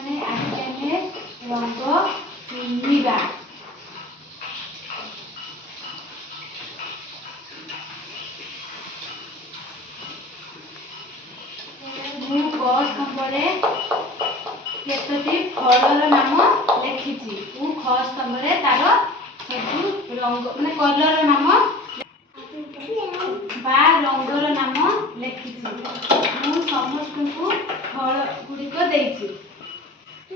ମାନେ ଆଜି ଆମେ ରଙ୍ଗ ଚିହ୍ନିବା। ମୁଁ କ ସ୍ତମ୍ଭରେ କେତୋଟି ଫଳର ନାମ ଲେଖିଛି। ମୁଁ ଖ ସ୍ତମ୍ଭରେ ତାର ସବୁ ରଙ୍ଗ ମାନେ କଲର ନାମ ବା ରଙ୍ଗର ନାମ ଲେଖିଛି। ମୁଁ ସମସ୍ତଙ୍କୁ ଫଳ ଗୁଡ଼ିକ ଦେଇଛି।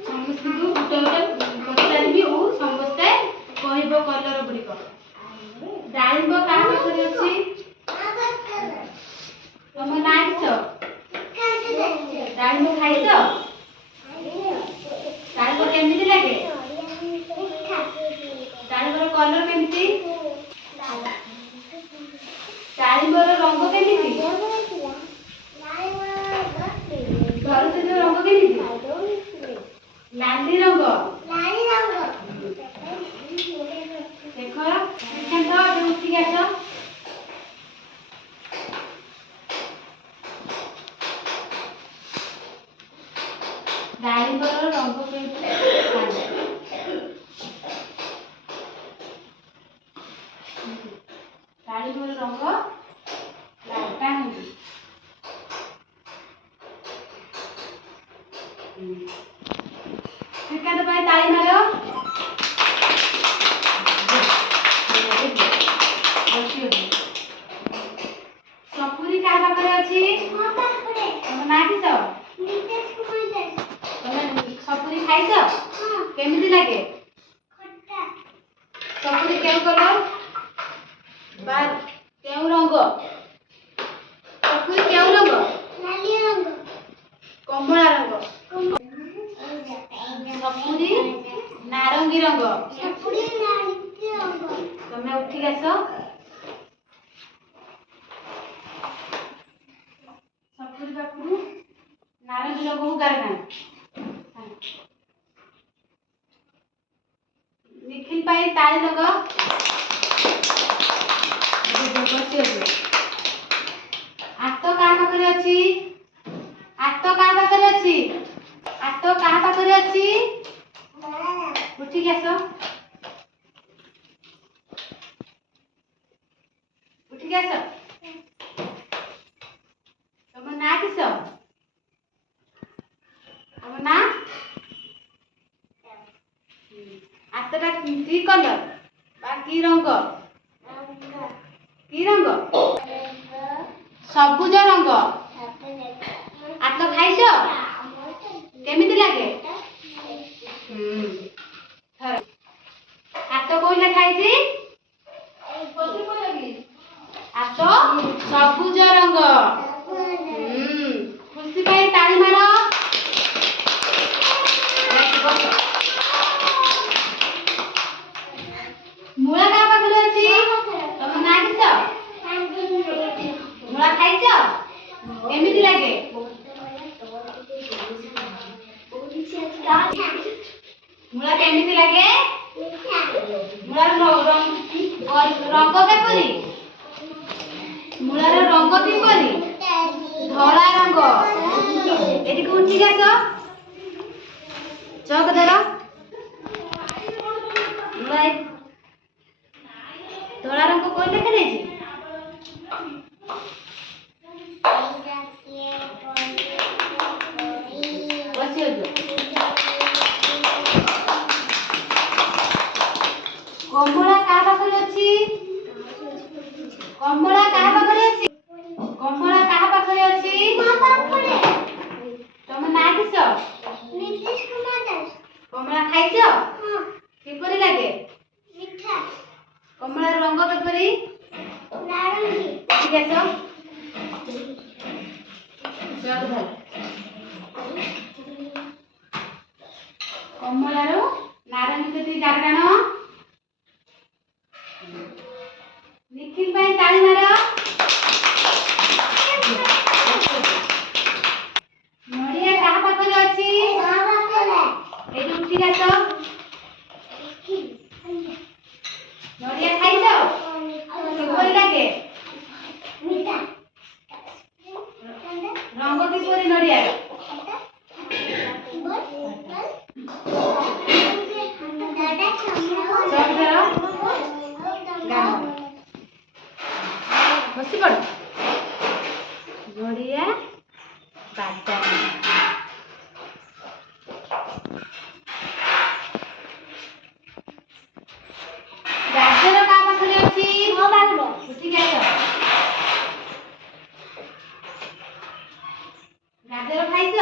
ସମସ୍ତଙ୍କୁ ଗୋଟେ ଗୋଟେ ପଚାରିବି ଓ ସମସ୍ତେ କହିବ କଲର ଗୁଡ଼ିକ। ଡାଳିମ୍ବ କାହା ପାଖରେ ଅଛି? ତମ ନାଁ କିସ? ଡାଳିମ୍ବ ଖାଇଛ? ଡାଳିମ୍ବ କେମିତି ଲାଗେ? ଡାଳିମ୍ବର କଲର କେମିତି? ଡାଳିମ୍ବର ରଙ୍ଗ କେମିତି? ଧରୁଛ ଯୋଉ ରଙ୍ଗ କେମିତି? ଲାଲି ରଙ୍ଗ। ଦେଖ ଶ୍ରୀକାନ୍ତ ଉଠିକି ଆସ। ଡାଳିମ୍ବର ରଙ୍ଗ କେମିତି? ଡାଳିମ୍ବର ରଙ୍ଗ କାହିଁକି? ଶ୍ରୀକାନ୍ତ ପାଇଁ ତାଳି ମାର। ସପୁରୀ କାହା ପାଖରେ ଅଛି? ତମ ନାଁ କିସ? ତମେ ସପୁରୀ ଖାଇଛ? କେମିତି ଲାଗେ? ସପୁରୀ କେଉଁ କଲର ବା କେଉଁ ରଙ୍ଗ? ସପୁରୀ କେଉଁ ରଙ୍ଗ? କମଳା ରଙ୍ଗ। ସପୁରୀ ନାରଙ୍ଗୀ ରଙ୍ଗ। ତମେ ଉଠିକି ଆସ। ସପୁରୀ ପାଖରୁ ନାରଙ୍ଗୀ ରଙ୍ଗକୁ ଗାର। ନିଖିଲ ପାଇଁ ତାଳି ଲଗାଅ। ଆତ କାହା ପାଖରେ ଅଛି? ଆତ କାହା ପାଖରେ ଅଛି? ଆତ କାହା ପାଖରେ ଅଛି? ଉଠିକି ଆସ। ଉଠିକି ଆସ। ତମ ନାଁ କିସ? ତମ ନାଁ? ଆତଟା କି କଲର ବା କି ରଙ୍ଗ? କି ରଙ୍ଗ? ସବୁଜ ରଙ୍ଗ। ଆତ ଖାଇଛ? କେମିତି ଲାଗେ? ଆତ କୋଉଟା ଖାଇଛି? ଆତ ସବୁଜ ରଙ୍ଗ। ଖୁସି ପାଇଁ ତାଳି ମାର। ମୂଳା କାହା ପାଖରେ ଅଛି? ତମ ନାଁ କିସ? ମୂଳା ଖାଇଛ? କେମିତି ଲାଗେ? ମୂଳା କେମିତି ଲାଗେ? ମୂଳାର ରଙ୍ଗ କିପରି? ମୂଳାର ରଙ୍ଗ କିପରି? ଧଳା ରଙ୍ଗ। ଏଠିକୁ ଉଠିକି ଆସ। ଚକ ଧର। ଧଳା ରଙ୍ଗ କୋଉ ଲେଖାଯାଇଛି? କମଳା କାହା ପାଖରେ ଅଛି? କମଳା କାହା ପାଖରେ ଅଛି? କମଳା କାହା ପାଖରେ ଅଛି? ତମ ନାଁ କିସ? କମଳା ଖାଇଛ? କିପରି ଲାଗେ? କମଳାର ରଙ୍ଗ କିପରି? ଉଠିକି ଆସ। କମଳାର ନାରଙ୍ଗୀ କେତିକି ଗାର ଟାଣ। ନିଖିଲ ପାଇଁ ତାଳି ମାର। ନଡ଼ିଆ କାହା ପାଖରେ ଅଛି? ଏଇଠି ଉଠିକି ଆସ। ନଡ଼ିଆ ଖାଇଛ? କିପରି ଲାଗେ? ରଙ୍ଗ କିପରି ନଡ଼ିଆର? ଗାଜର କା ପାଖରେ ଅଛି? ମୋ ପାଖରେ। ଉଠିକି ଆସ। ଗାଜର ଖାଇଛ?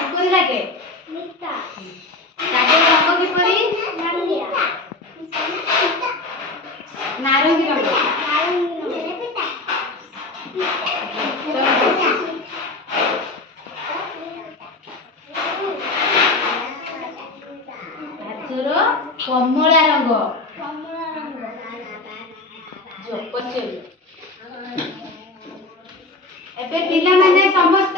କିପରି ଲାଗେ? ମିଠା। ଗାଜର ରଙ୍ଗ କିପରି? ନାଲିଆ। ନାରଙ୍ଗୀ ରଙ୍ଗ। ଗାଜର କମଳା ରଙ୍ଗ। ଏବେ ପିଲାମାନେ ସମସ୍ତେ